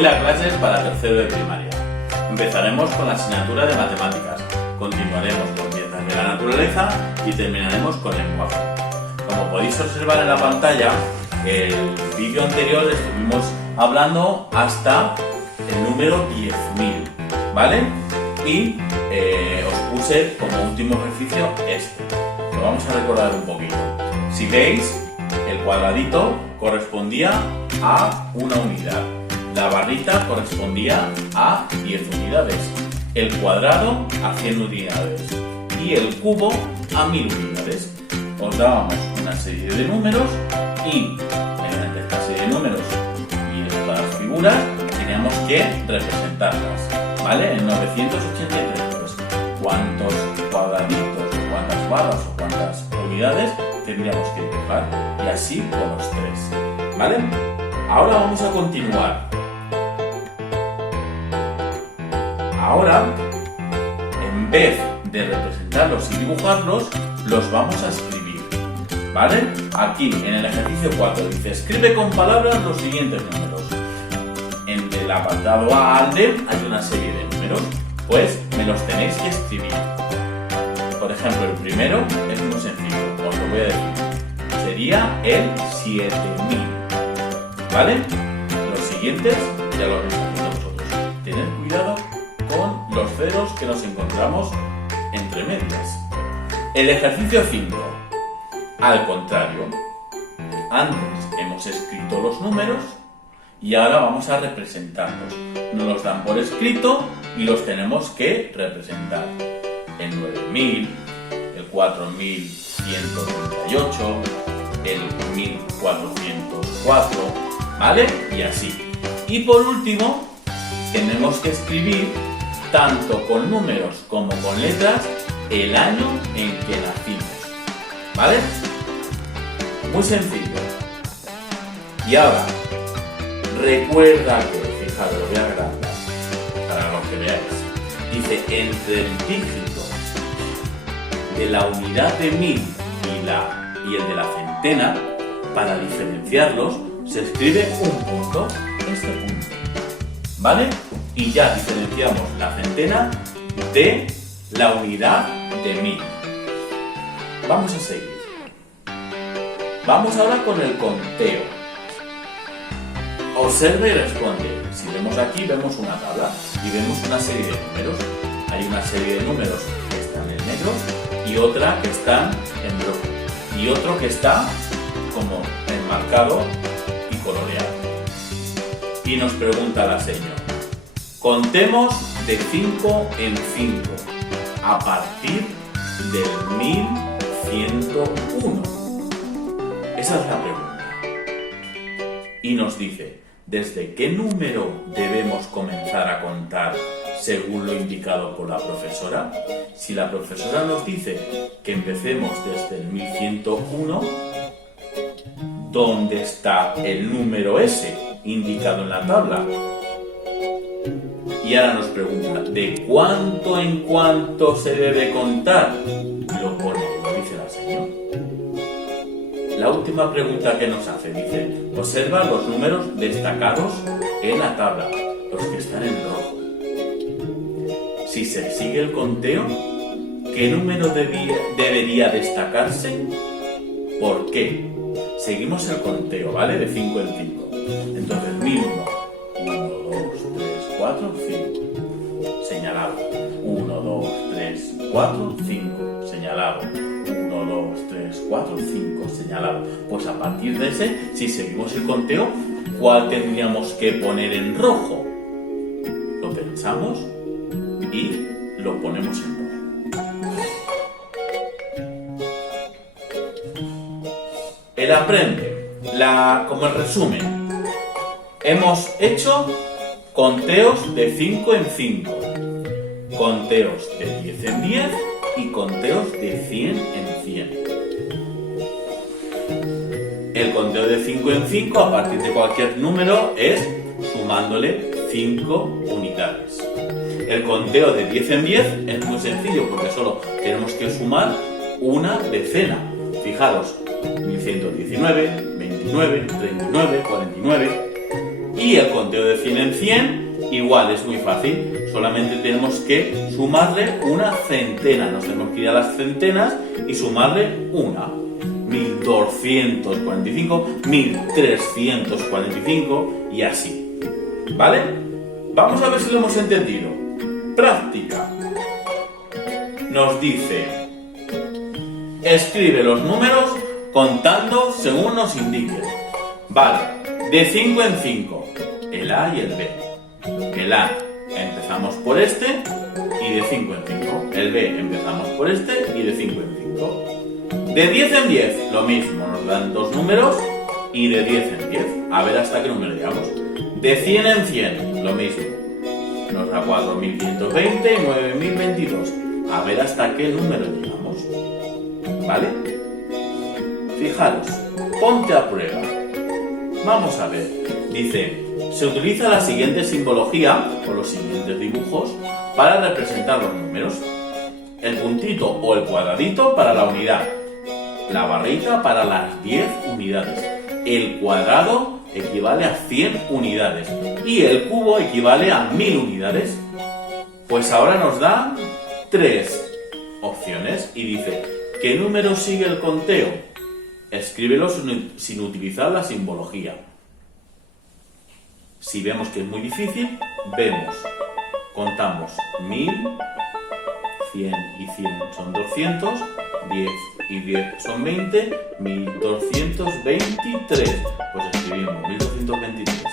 Hoy la clase es para tercero de primaria. Empezaremos con la asignatura de matemáticas, continuaremos con ciencias de la naturaleza y terminaremos con lenguaje. Como podéis observar en la pantalla, el vídeo anterior estuvimos hablando hasta el número 10.000, ¿vale? Y os puse como último ejercicio este. Lo vamos a recordar un poquito. Si veis, el cuadradito correspondía a una unidad. La barrita correspondía a 10 unidades. El cuadrado a 100 unidades. Y el cubo a 1000 unidades. Os dábamos una serie de números y en esta serie de números y estas figuras teníamos que representarlas, ¿vale? En 983, pues, ¿cuántos cuadraditos o cuántas barras o cuántas unidades tendríamos que dibujar? Y así con los tres, ¿vale? Ahora vamos a continuar. Ahora, en vez de representarlos y dibujarlos, los vamos a escribir, ¿vale? Aquí, en el ejercicio 4, dice, escribe con palabras los siguientes números. Entre el apartado A al D hay una serie de números, pues me los tenéis que escribir. Por ejemplo, el primero es muy sencillo, os lo voy a decir. Sería el 7000, ¿vale? Los siguientes ya lo habéis hecho vosotros. Tened cuidado con los ceros que nos encontramos entre medias. El ejercicio 5, al contrario. Antes hemos escrito los números y ahora vamos a representarlos. Nos los dan por escrito y los tenemos que representar. El 9000, el 4138, el 1404, ¿vale? Y así. Y por último, tenemos que escribir tanto con números como con letras el año en que nacimos, ¿vale? Muy sencillo. Y ahora, recuerda que, fijaros, lo voy a agrandar para lo que veáis. Dice, entre el dígito de la unidad de 1000 y el de la centena, para diferenciarlos, se escribe un punto, este punto, ¿vale? Y ya diferenciamos la centena de la unidad de 1000. Vamos a seguir. Vamos ahora con el conteo. Observa y responde. Si vemos aquí, vemos una tabla y vemos una serie de números. Hay una serie de números que están en negro y otra que están en rojo. Y otro que está como enmarcado y coloreado. Y nos pregunta la señora. Contemos de 5 en 5 a partir del 1101. Esa es la pregunta. Y nos dice, ¿desde qué número debemos comenzar a contar según lo indicado por la profesora? Si la profesora nos dice que empecemos desde el 1101, ¿dónde está el número ese indicado en la tabla? Y ahora nos pregunta, ¿de cuánto en cuánto se debe contar? Lo pone, lo dice la señora. La última pregunta que nos hace, dice, observa los números destacados en la tabla, los que están en rojo. Si se sigue el conteo, ¿qué número debería destacarse? ¿Por qué? Seguimos el conteo, ¿vale? De 5 en 5. Entonces, 1001. 1, 2, 3, 4, 5. Señalado. 1, 2, 3, 4, 5. Señalado. 1, 2, 3, 4, 5. Señalado. Pues a partir de ese, si seguimos el conteo, ¿cuál tendríamos que poner en rojo? Lo pensamos y lo ponemos en rojo. El aprende. Como el resumen. Hemos hecho conteos de 5 en 5, conteos de 10 en 10 y conteos de 100 en 100. El conteo de 5 en 5 a partir de cualquier número es sumándole 5 unidades. El conteo de 10 en 10 es muy sencillo porque solo tenemos que sumar una decena. Fijaros, 1119, 29, 39, 49... Y el conteo de 100 en 100, igual, es muy fácil. Solamente tenemos que sumarle una centena. Nos tenemos que ir a las centenas y sumarle una. 1245, 1345 y así. ¿Vale? Vamos a ver si lo hemos entendido. Práctica. Nos dice: escribe los números contando según nos indique. Vale, de 5 en 5, el A y el B. El A empezamos por este y de 5 en 5. El B empezamos por este y de 5 en 5. De 10 en 10, lo mismo, nos dan dos números y de 10 en 10. A ver hasta qué número llegamos. De 100 en 100, lo mismo. Nos da 4120 y 9022. A ver hasta qué número llegamos. ¿Vale? Fijaros, ponte a prueba. Vamos a ver. Dice, se utiliza la siguiente simbología o los siguientes dibujos para representar los números. El puntito o el cuadradito para la unidad. La barrita para las 10 unidades. El cuadrado equivale a 100 unidades. Y el cubo equivale a 1000 unidades. Pues ahora nos da 3 opciones y dice, ¿qué número sigue el conteo? Escríbelo sin utilizar la simbología. Si vemos que es muy difícil, contamos 1000, 100 y 100 son 200, 10 y 10 son 20, 1223. Pues escribimos 1223.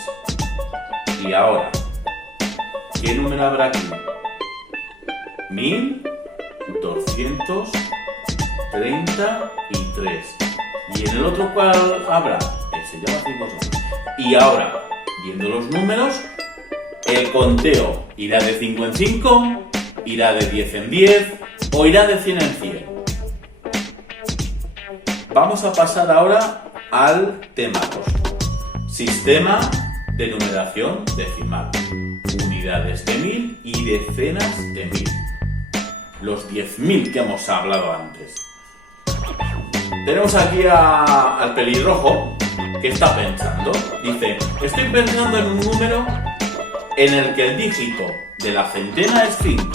Y ahora, ¿qué número habrá aquí? 1233. ¿Y en el otro cuál habrá? Ese ya lo hacéis vosotros. Y ahora, viendo los números, el conteo irá de 5 en 5, irá de 10 en 10 o irá de 100 en 100. Vamos a pasar ahora al tema 2. Sistema de numeración decimal. Unidades de 1000 y decenas de 1000. Los 10.000 que hemos hablado antes. Tenemos aquí al pelirrojo que está pensando. Dice, estoy pensando en un número en el que el dígito de la centena es 5,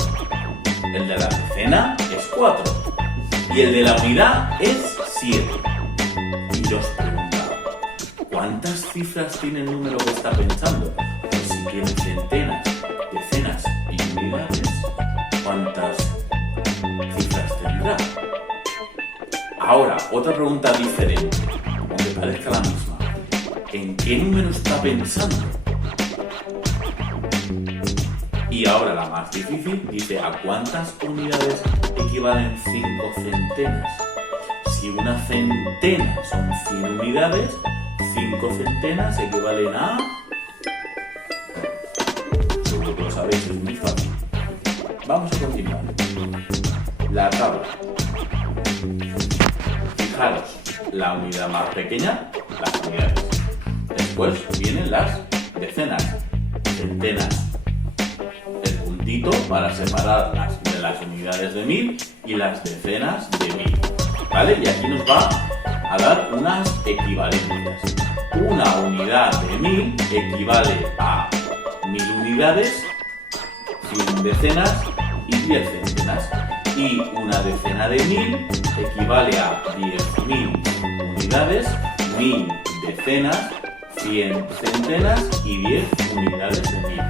el de la decena es 4 y el de la unidad es 7. Y yo os preguntaba, ¿cuántas cifras tiene el número que está pensando? Pues si tiene centenas, decenas y unidades, ¿cuántas cifras tendrá? Ahora, otra pregunta diferente, aunque parezca la misma. ¿En qué número está pensando? Y ahora la más difícil, dice, ¿a cuántas unidades equivalen 5 centenas? Si una centena son 100 unidades, 5 centenas equivalen a... Seguro que lo sabéis, es muy fácil. Vamos a continuar. La tabla. Fijaros, la unidad más pequeña, las unidades. Después vienen las decenas, centenas. El puntito para separarlas de las unidades de 1000 y las decenas de 1000. ¿Vale? Y aquí nos va a dar unas equivalencias. Una unidad de 1000 equivale a 1000 unidades, 100 decenas y 10 centenas. Y una decena de 1000 equivale a 10.000 unidades, 1000 decenas, 100 centenas y 10 unidades de 1000.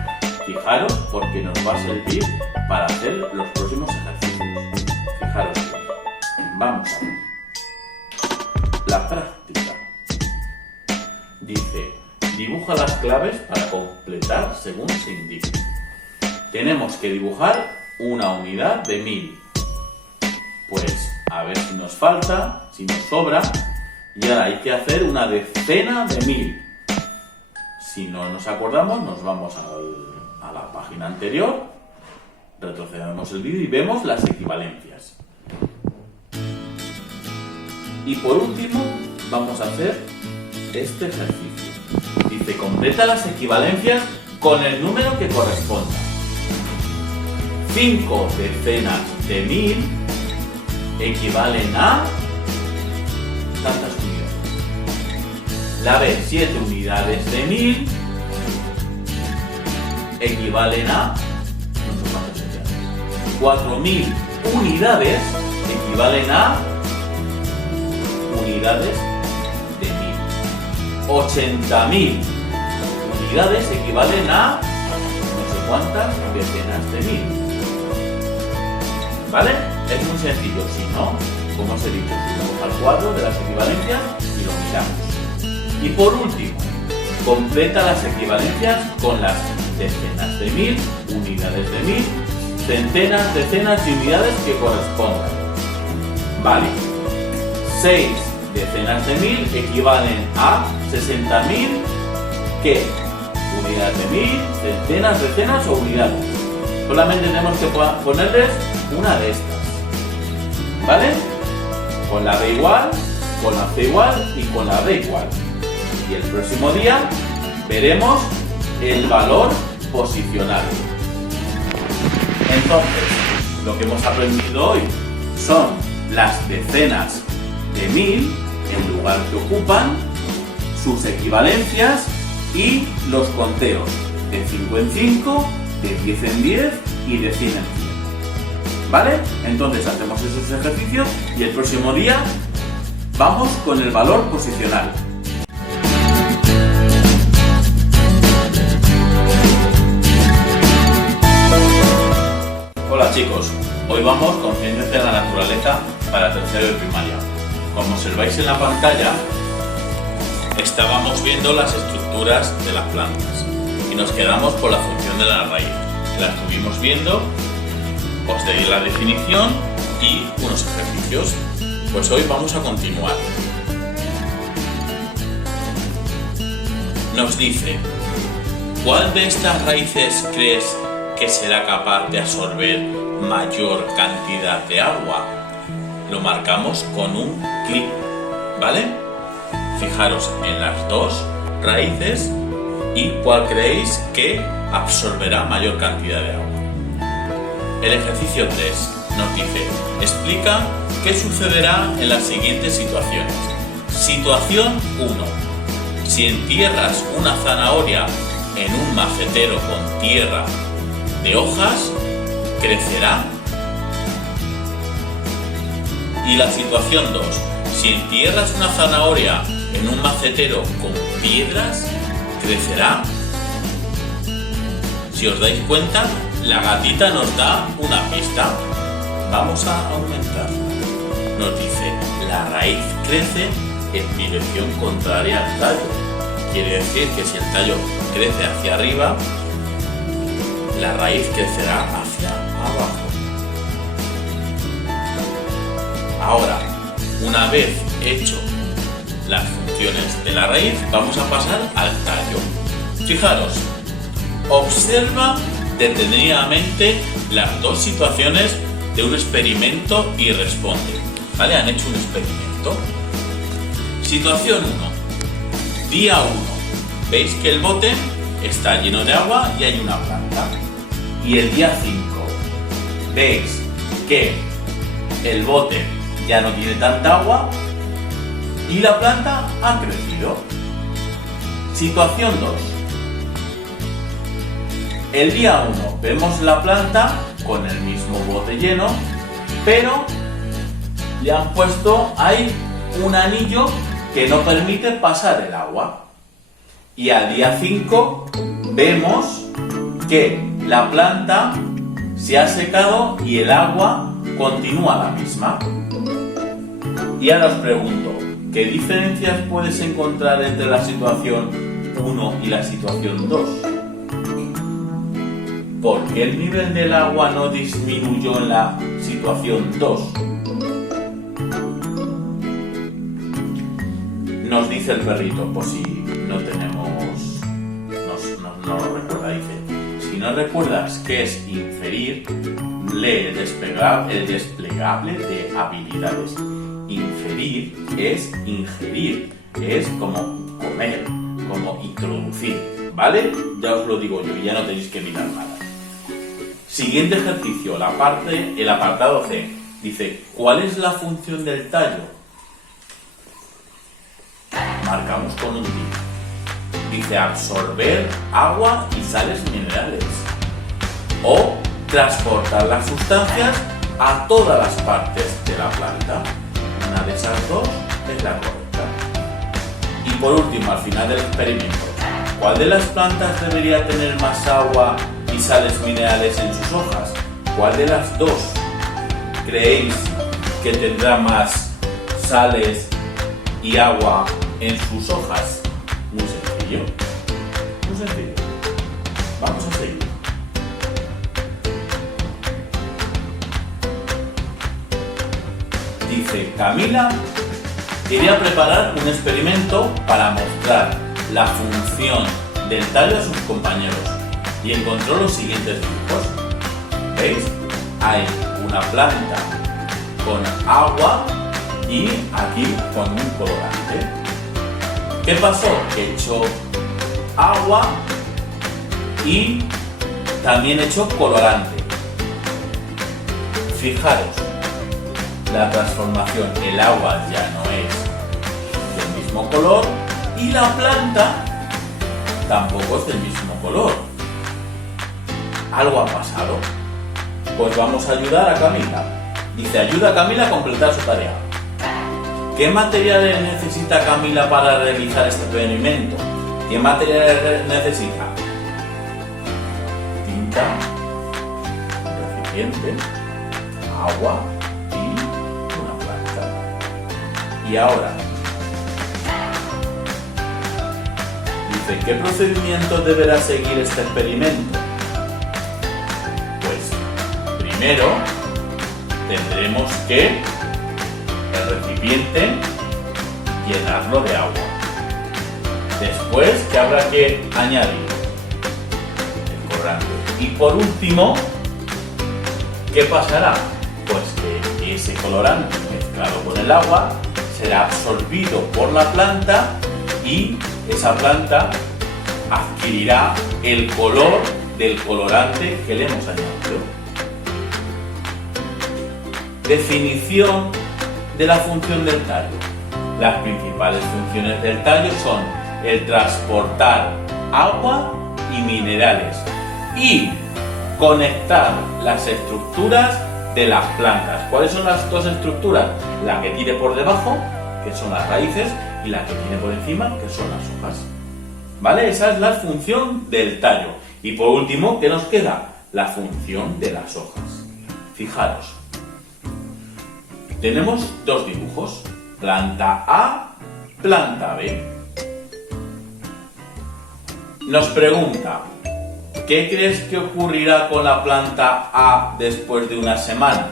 Fijaros porque nos va a servir para hacer los próximos ejercicios. Fijaros. Vamos a ver. La práctica. Dice, dibuja las claves para completar según se indique. Tenemos que dibujar una unidad de 1000. Pues a ver si nos falta, si nos sobra. Y ahora hay que hacer una decena de 1000. Si no nos acordamos, nos vamos a la página anterior, retrocedemos el vídeo y vemos las equivalencias. Y por último, vamos a hacer este ejercicio. Dice, completa las equivalencias con el número que corresponda. 5 decenas de 1000 equivalen a tantas unidades. La B, 7 unidades de 1000 equivalen a no sé cuántas serían. 4.000 unidades equivalen a unidades de 1.000. 80.000 unidades equivalen a no sé cuántas decenas de 1.000. ¿Vale? Es muy sencillo. Si no, como os he dicho, subimos al cuadro de las equivalencias y lo miramos. Y por último, completa las equivalencias con las decenas de 1.000, unidades de 1.000, centenas, decenas y unidades que correspondan. Vale. 6 decenas de 1.000 equivalen a 60.000, ¿qué? Unidades de 1.000, centenas, decenas o unidades. Solamente tenemos que ponerles una de estas. ¿Vale? Con la B igual, con la C igual y con la D igual. Y el próximo día veremos el valor posicional. Entonces, lo que hemos aprendido hoy son las decenas de 1.000, el lugar que ocupan, sus equivalencias y los conteos de 5 en 5, de 10 en 10 y de 100 en 100. ¿Vale? Entonces hacemos esos ejercicios y el próximo día vamos con el valor posicional. Hola chicos, hoy vamos con Ciencias de la Naturaleza para tercero de primaria. Como observáis en la pantalla, estábamos viendo las estructuras de las plantas y nos quedamos con la función de la raíz. La estuvimos viendo, os di la definición y unos ejercicios. Pues hoy vamos a continuar. Nos dice, ¿cuál de estas raíces crees que será capaz de absorber mayor cantidad de agua? Lo marcamos con un clic, ¿vale? Fijaros en las dos raíces y cuál creéis que absorberá mayor cantidad de agua. El ejercicio 3 nos dice, explica qué sucederá en las siguientes situaciones. Situación 1. Si entierras una zanahoria en un macetero con tierra de hojas, crecerá. Y la situación 2. Si entierras una zanahoria en un macetero con piedras, crecerá. Si os dais cuenta, la gatita nos da una pista. Vamos a aumentarla. Nos dice, la raíz crece en dirección contraria al tallo. Quiere decir que si el tallo crece hacia arriba, la raíz crecerá hacia abajo. Ahora, una vez hecho las funciones de la raíz, vamos a pasar al tallo. Fijaros, observa detenidamente las dos situaciones de un experimento y responde. ¿Vale? Han hecho un experimento. Situación 1. Día 1. Veis que el bote está lleno de agua y hay una planta. Y el día 5. Veis que el bote ya no tiene tanta agua y la planta ha crecido. Situación 2. El día 1 vemos la planta con el mismo bote lleno, pero le han puesto ahí un anillo que no permite pasar el agua. Y al día 5 vemos que la planta se ha secado y el agua continúa la misma. Y ahora os pregunto, ¿qué diferencias puedes encontrar entre la situación 1 y la situación 2? ¿Por qué el nivel del agua no disminuyó en la situación 2? Nos dice el perrito, pues si no tenemos... no lo recuerda, dice. Si no recuerdas qué es inferir, lee el desplegable de habilidades. Inferir es ingerir, es como comer, como introducir, ¿vale? Ya os lo digo yo y ya no tenéis que mirar nada. Siguiente ejercicio, el apartado C. Dice, ¿cuál es la función del tallo? Marcamos con un tic. Dice absorber agua y sales minerales. O transportar las sustancias a todas las partes de la planta. Una de esas dos es la correcta. Y por último, al final del experimento, ¿cuál de las plantas debería tener más agua y sales minerales en sus hojas? ¿Cuál de las dos creéis que tendrá más sales y agua en sus hojas? Muy sencillo. Muy sencillo. Vamos a seguir. Dice, Camila quería preparar un experimento para mostrar la función del tallo a sus compañeros y encontró los siguientes dibujos. ¿Veis? Hay una planta con agua y aquí con un colorante. ¿Qué pasó? Que echó agua y también echó colorante. Fijaros, la transformación, el agua ya no es del mismo color y la planta tampoco es del mismo color. Algo ha pasado. Pues vamos a ayudar a Camila. Dice, ayuda a Camila a completar su tarea. ¿Qué materiales necesita Camila para realizar este experimento? ¿Qué materiales necesita? Tinta, recipiente, agua y una planta. Y ahora, dice, ¿qué procedimiento deberá seguir este experimento? Pues, primero, tendremos que el recipiente llenarlo de agua. Después, ¿qué habrá que añadir? El colorante. Y por último, ¿qué pasará? Pues que ese colorante mezclado con el agua será absorbido por la planta y esa planta adquirirá el color del colorante que le hemos añadido. Definición de la función del tallo. Las principales funciones del tallo son el transportar agua y minerales y conectar las estructuras de las plantas. ¿Cuáles son las dos estructuras? La que tiene por debajo, que son las raíces, y la que tiene por encima, que son las hojas. ¿Vale? Esa es la función del tallo. Y por último, ¿qué nos queda? La función de las hojas. Fijaros. Tenemos dos dibujos, planta A, planta B. Nos pregunta, ¿qué crees que ocurrirá con la planta A después de una semana?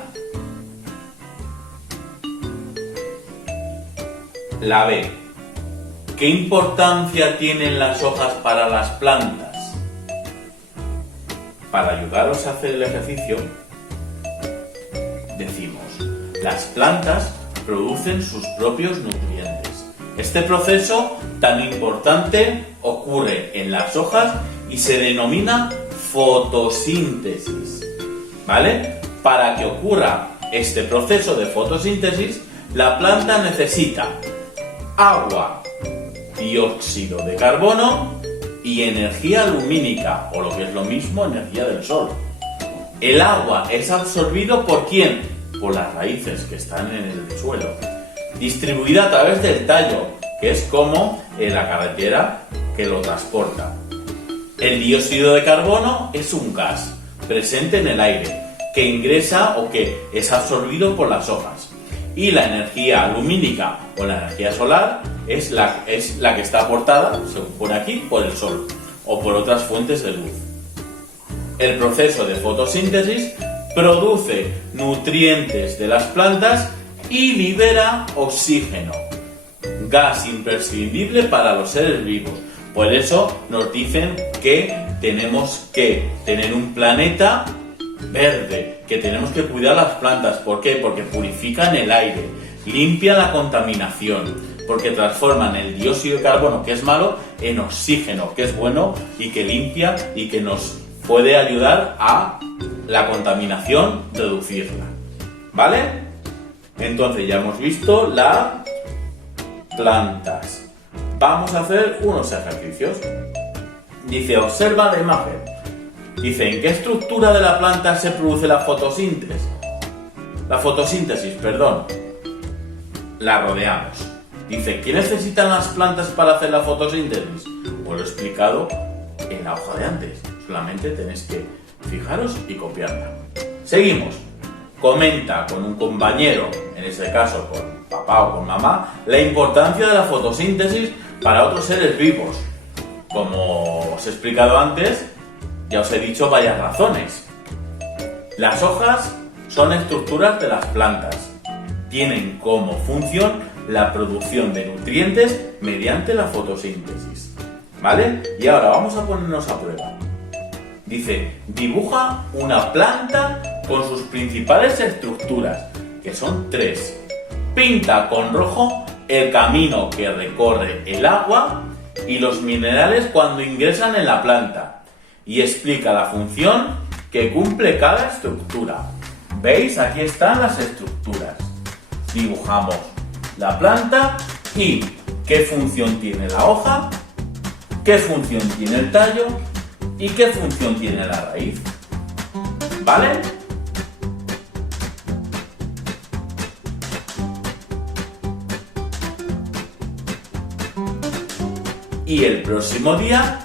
La B, ¿qué importancia tienen las hojas para las plantas? Para ayudaros a hacer el ejercicio, decimos, las plantas producen sus propios nutrientes. Este proceso tan importante ocurre en las hojas y se denomina fotosíntesis. ¿Vale? Para que ocurra este proceso de fotosíntesis, la planta necesita agua, dióxido de carbono y energía lumínica, o lo que es lo mismo, energía del sol. El agua es absorbido ¿por quién? Por las raíces que están en el suelo, distribuida a través del tallo, que es como la carretera que lo transporta. El dióxido de carbono es un gas presente en el aire que ingresa o que es absorbido por las hojas. Y la energía lumínica o la energía solar es la que está aportada, según por aquí, por el sol o por otras fuentes de luz. El proceso de fotosíntesis produce nutrientes de las plantas y libera oxígeno, gas imprescindible para los seres vivos. Por eso nos dicen que tenemos que tener un planeta verde, que tenemos que cuidar las plantas. ¿Por qué? Porque purifican el aire, limpian la contaminación, porque transforman el dióxido de carbono, que es malo, en oxígeno, que es bueno y que limpia y que nos puede ayudar a la contaminación, reducirla. ¿Vale? Entonces ya hemos visto las plantas. vamos a hacer unos ejercicios. Dice, observa la imagen. Dice, ¿en qué estructura de la planta se produce la fotosíntesis? La fotosíntesis, perdón. La rodeamos. Dice, ¿qué necesitan las plantas para hacer la fotosíntesis? Os lo he explicado en la hoja de antes. Solamente tenéis que fijaros y copiarla. Seguimos. Comenta con un compañero, en este caso con papá o con mamá, la importancia de la fotosíntesis para otros seres vivos. Como os he explicado antes, ya os he dicho varias razones. Las hojas son estructuras de las plantas. Tienen como función la producción de nutrientes mediante la fotosíntesis. ¿Vale? Y ahora vamos a ponernos a prueba. Dice, dibuja una planta con sus principales estructuras, que son 3. Pinta con rojo el camino que recorre el agua y los minerales cuando ingresan en la planta. Y explica la función que cumple cada estructura. ¿Veis? Aquí están las estructuras. Dibujamos la planta y qué función tiene la hoja, qué función tiene el tallo y qué función tiene la raíz. ¿Vale? Y el próximo día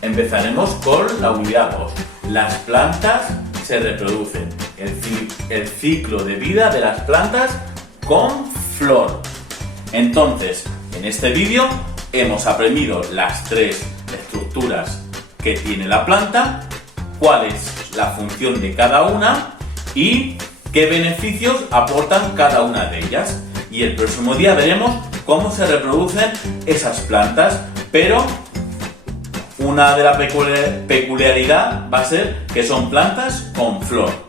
empezaremos con la unidad 2. Las plantas se reproducen. El ciclo de vida de las plantas con flor. Entonces, en este vídeo hemos aprendido las 3 estructuras que tiene la planta, cuál es la función de cada una y qué beneficios aportan cada una de ellas. Y el próximo día veremos cómo se reproducen esas plantas, pero una de las peculiaridades va a ser que son plantas con flor.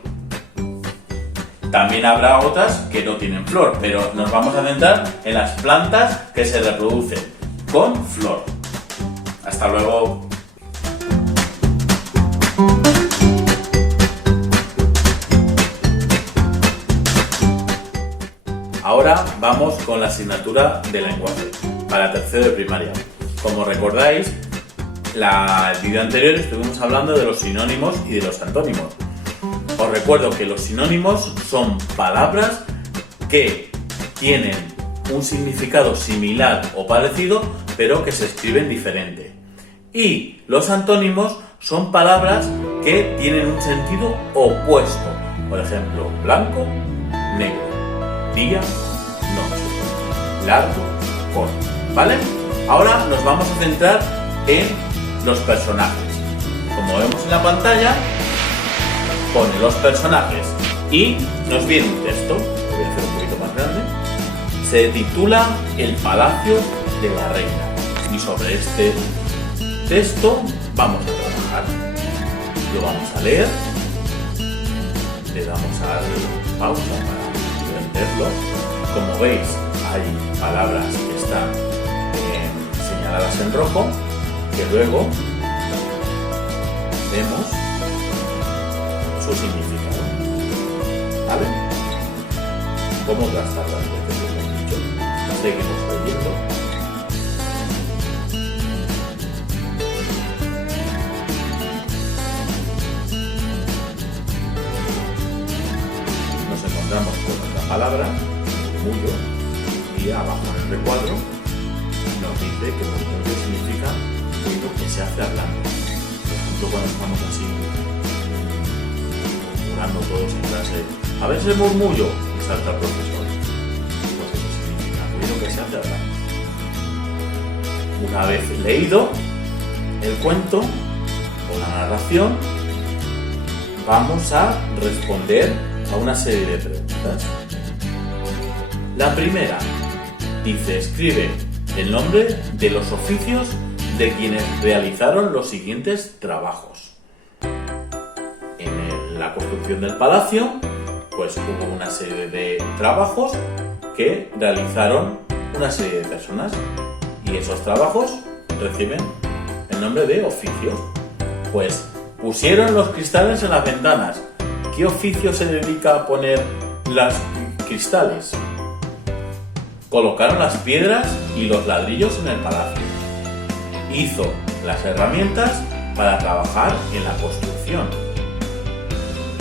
También habrá otras que no tienen flor, pero nos vamos a centrar en las plantas que se reproducen con flor. Hasta luego. Ahora vamos con la asignatura de lenguaje para tercero de primaria. Como recordáis, el vídeo anterior estuvimos hablando de los sinónimos y de los antónimos. Os recuerdo que los sinónimos son palabras que tienen un significado similar o parecido, pero que se escriben diferente. Y los antónimos son palabras que tienen un sentido opuesto. Por ejemplo, blanco, negro, día, noche, largo, corto. ¿Vale? Ahora nos vamos a centrar en los personajes. Como vemos en la pantalla, pone los personajes y nos viene un texto. Lo voy a hacer un poquito más grande. Se titula El Palacio de la Reina. Y sobre este texto vamos a trabajar. Lo vamos a leer. Le damos a pausa para entenderlo. Como veis, hay palabras que están señaladas en rojo, que luego vemos su significado. ¿Vale? ¿Cómo gastar las veces que hemos dicho? Seguimos leyendo. Nos encontramos con otra palabra, murmullo, y abajo en el recuadro nos dice que murmullo significa ruido que se hace hablando. Por ejemplo, cuando estamos así murmurando todos en clase, a ver ese murmullo, y salta el profesor. Pues eso significa ruido que se hace hablando. Una vez leído el cuento o la narración, vamos a responder a una serie de preguntas. La primera dice, escribe el nombre de los oficios de quienes realizaron los siguientes trabajos. En la construcción del palacio, pues hubo una serie de trabajos que realizaron una serie de personas y esos trabajos reciben el nombre de oficios. Pues pusieron los cristales en las ventanas. ¿Qué oficio se dedica a poner los cristales? Colocaron las piedras y los ladrillos en el palacio. Hizo las herramientas para trabajar en la construcción.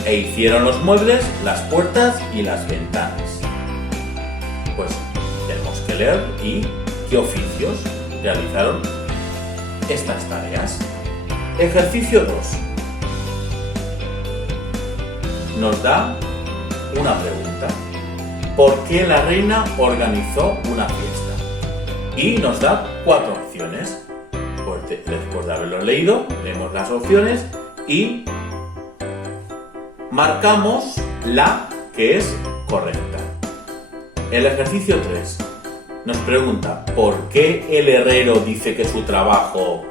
E hicieron los muebles, las puertas y las ventanas. Pues tenemos que leer y qué oficios realizaron estas tareas. Ejercicio 2. Nos da una pregunta. ¿Por qué la reina organizó una fiesta? Y nos da 4 opciones. Pues después de haberlo leído, leemos las opciones y marcamos la que es correcta. El ejercicio 3 nos pregunta ¿por qué el herrero dice que su trabajo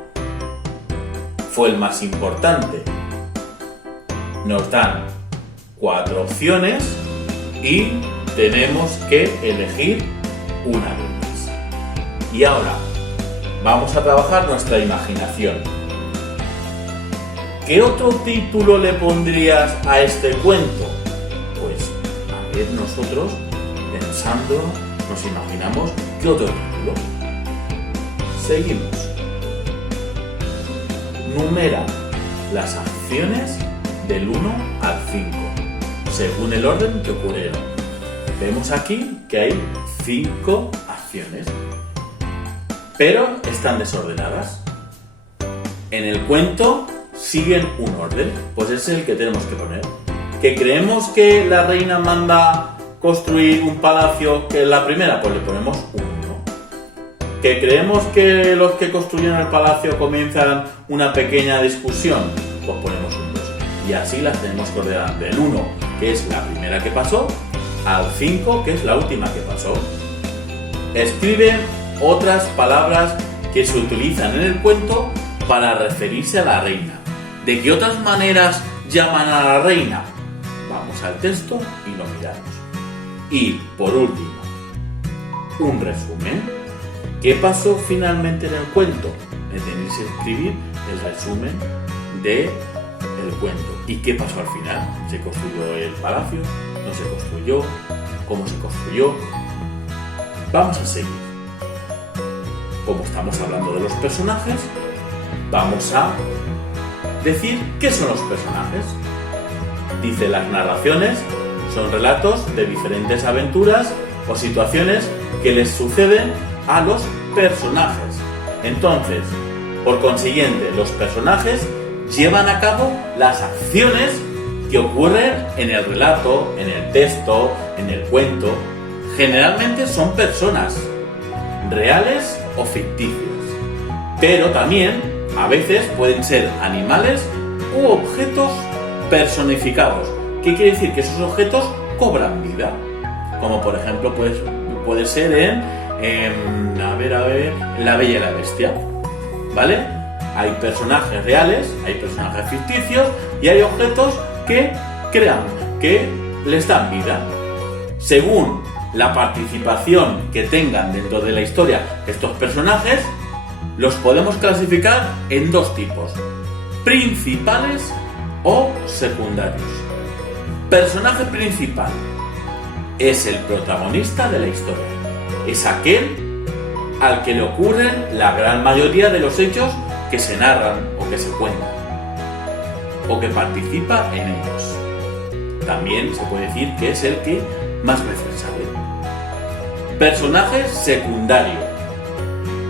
fue el más importante? Nos dan 4 opciones y tenemos que elegir una de ellas. Y ahora vamos a trabajar nuestra imaginación. ¿Qué otro título le pondrías a este cuento? Pues a ver, nosotros pensando nos imaginamos qué otro título. Seguimos. Numera las acciones del 1 al 5, según el orden que ocurrieron. Vemos aquí que hay 5 acciones, pero están desordenadas. En el cuento siguen un orden, pues ese es el que tenemos que poner. Que creemos que la reina manda construir un palacio, que es la primera, pues le ponemos un 1. Que creemos que los que construyen el palacio comienzan una pequeña discusión, pues ponemos un 2. Y así las tenemos que ordenar del 1, que es la primera que pasó, al 5, que es la última que pasó. Escribe otras palabras que se utilizan en el cuento para referirse a la reina. ¿De qué otras maneras llaman a la reina? Vamos al texto y lo miramos. Y, por último, un resumen. ¿Qué pasó finalmente en el cuento? Me tenéis que escribir el resumen del cuento. ¿Y qué pasó al final? ¿Se construyó el palacio? ¿No se construyó? ¿Cómo se construyó? Vamos a seguir. Como estamos hablando de los personajes, vamos a decir qué son los personajes. Dice, las narraciones son relatos de diferentes aventuras o situaciones que les suceden a los personajes. Entonces, por consiguiente, los personajes llevan a cabo las acciones que ocurren en el relato, en el texto, en el cuento. Generalmente son personas reales o ficticias, pero también a veces pueden ser animales u objetos personificados. ¿Qué quiere decir? Que esos objetos cobran vida, como por ejemplo puede ser en La Bella y la Bestia, ¿vale? Hay personajes reales, hay personajes ficticios y hay objetos que crean, que les dan vida. Según la participación que tengan dentro de la historia estos personajes, los podemos clasificar en 2 tipos: principales o secundarios. Personaje principal es el protagonista de la historia. Es aquel al que le ocurren la gran mayoría de los hechos que se narran o que se cuentan, o que participa en ellos. También se puede decir que es el que más veces sale. Personaje secundario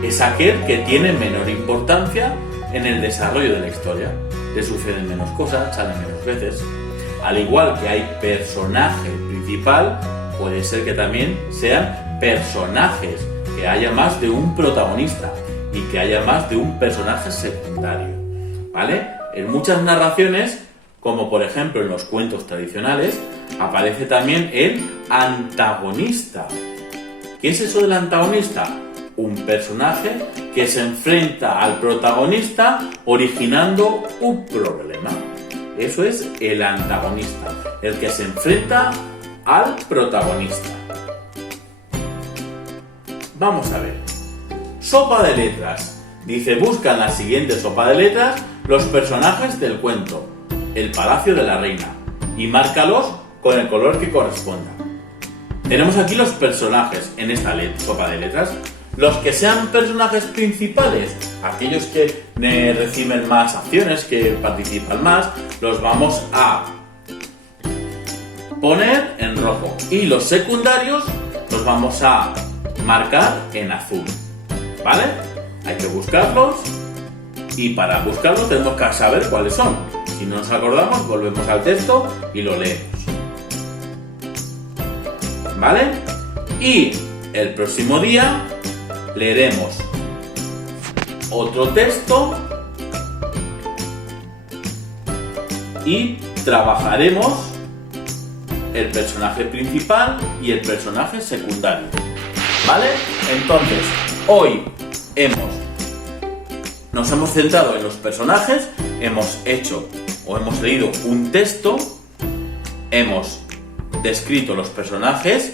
es aquel que tiene menor importancia en el desarrollo de la historia. Le suceden menos cosas, sale menos veces. Al igual que hay personaje principal, puede ser que también sean personajes, que haya más de un protagonista y que haya más de un personaje secundario, ¿vale? En muchas narraciones, como por ejemplo en los cuentos tradicionales, aparece también el antagonista. ¿Qué es eso del antagonista? Un personaje que se enfrenta al protagonista originando un problema. Eso es el antagonista, el que se enfrenta al protagonista. Vamos a ver. Sopa de letras. Dice, busca en la siguiente sopa de letras los personajes del cuento, El Palacio de la Reina, y márcalos con el color que corresponda. Tenemos aquí los personajes en esta sopa de letras. Los que sean personajes principales, aquellos que reciben más acciones, que participan más, los vamos a poner en rojo. Y los secundarios los vamos a marcar en azul. ¿Vale? Hay que buscarlos y para buscarlos tenemos que saber cuáles son. Si no nos acordamos, volvemos al texto y lo leemos. ¿Vale? Y el próximo día leeremos otro texto y trabajaremos el personaje principal y el personaje secundario. ¿Vale? Entonces, hoy nos hemos centrado en los personajes, hemos leído un texto, hemos descrito los personajes,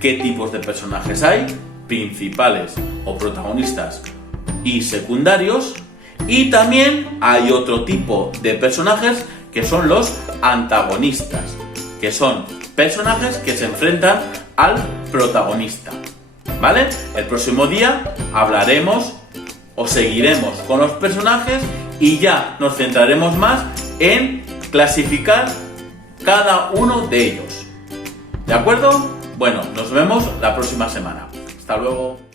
qué tipos de personajes hay, principales o protagonistas y secundarios, y también hay otro tipo de personajes que son los antagonistas, que son personajes que se enfrentan al protagonista. ¿Vale? El próximo día hablaremos o seguiremos con los personajes y ya nos centraremos más en clasificar cada uno de ellos. ¿De acuerdo? Bueno, nos vemos la próxima semana. Hasta luego.